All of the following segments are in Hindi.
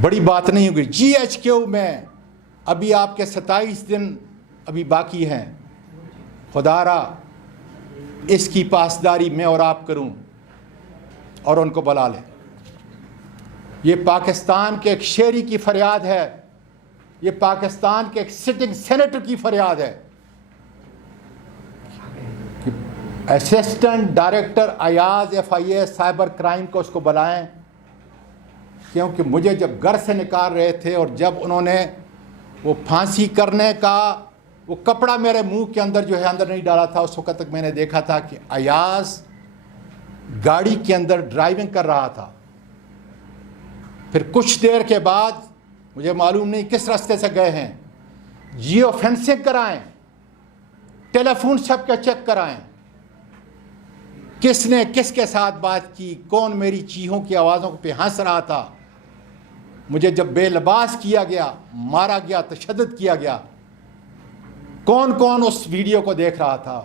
बड़ी बात नहीं होगी। GHQ में अभी आपके 27 दिन अभी बाकी हैं। खुदारा इसकी पासदारी मैं और आप करूं और उनको बुला लें। ये पाकिस्तान के एक शहरी की फरियाद है, ये पाकिस्तान के एक सिटिंग सेनेटर की फरियाद है कि assistant director Ayaz FIA cyber crime को उसको बुलाएं, क्योंकि मुझे जब घर से निकाल रहे थे और जब उन्होंने वो फांसी करने का वो कपड़ा मेरे मुंह के अंदर जो है अंदर नहीं डाला था, उस वक्त तक मैंने देखा था कि अयाज गाड़ी के अंदर ड्राइविंग कर रहा था। फिर कुछ देर के बाद मुझे मालूम नहीं किस रास्ते से गए हैं, जियो फेंसिंग कराएं, टेलीफोन सबके चेक कराएं, किसने किसके साथ बात की, कौन मेरी चीखों की आवाज़ों पे हंस रहा था, मुझे जब बेलबास किया गया, मारा गया, तशद्दुद किया गया, कौन कौन उस वीडियो को देख रहा था।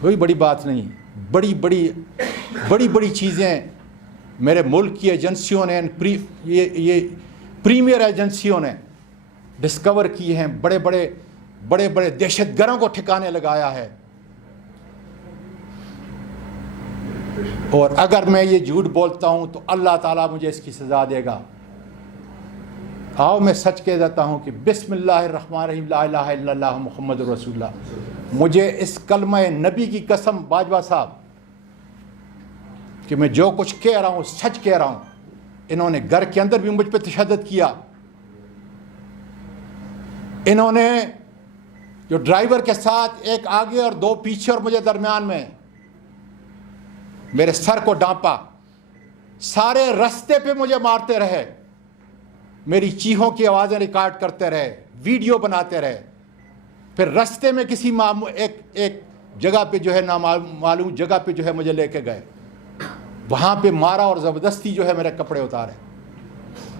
कोई बड़ी बात नहीं, बड़ी बड़ी चीज़ें मेरे मुल्क की एजेंसियों ने, ये प्रीमियर एजेंसियों ने डिस्कवर की हैं। बड़े बड़े दहशतगर्दों को ठिकाने लगाया है। और अगर मैं ये झूठ बोलता हूं तो अल्लाह ताला मुझे इसकी सज़ा देगा। आओ मैं सच कह देता हूं कि बिस्मिल्लाहिर्रहमानिर्रहीम ला इलाहा इल्लल्लाह मुहम्मदुर रसूलुल्लाह। मुझे इस कलमा नबी की कसम बाजवा साहब कि मैं जो कुछ कह रहा हूं सच कह रहा हूं। इन्होंने घर के अंदर भी मुझ पर तशद्दुद किया। इन्होंने जो ड्राइवर के साथ एक आगे और दो पीछे और मुझे दरमियान में मेरे सर को डांपा, सारे रास्ते पे मुझे मारते रहे, मेरी चीखों की आवाज़ें रिकॉर्ड करते रहे, वीडियो बनाते रहे। फिर रास्ते में किसी एक जगह पे जो है नामालूम जगह पे जो है मुझे लेके गए, वहाँ पे मारा और ज़बरदस्ती जो है मेरे कपड़े उतारे।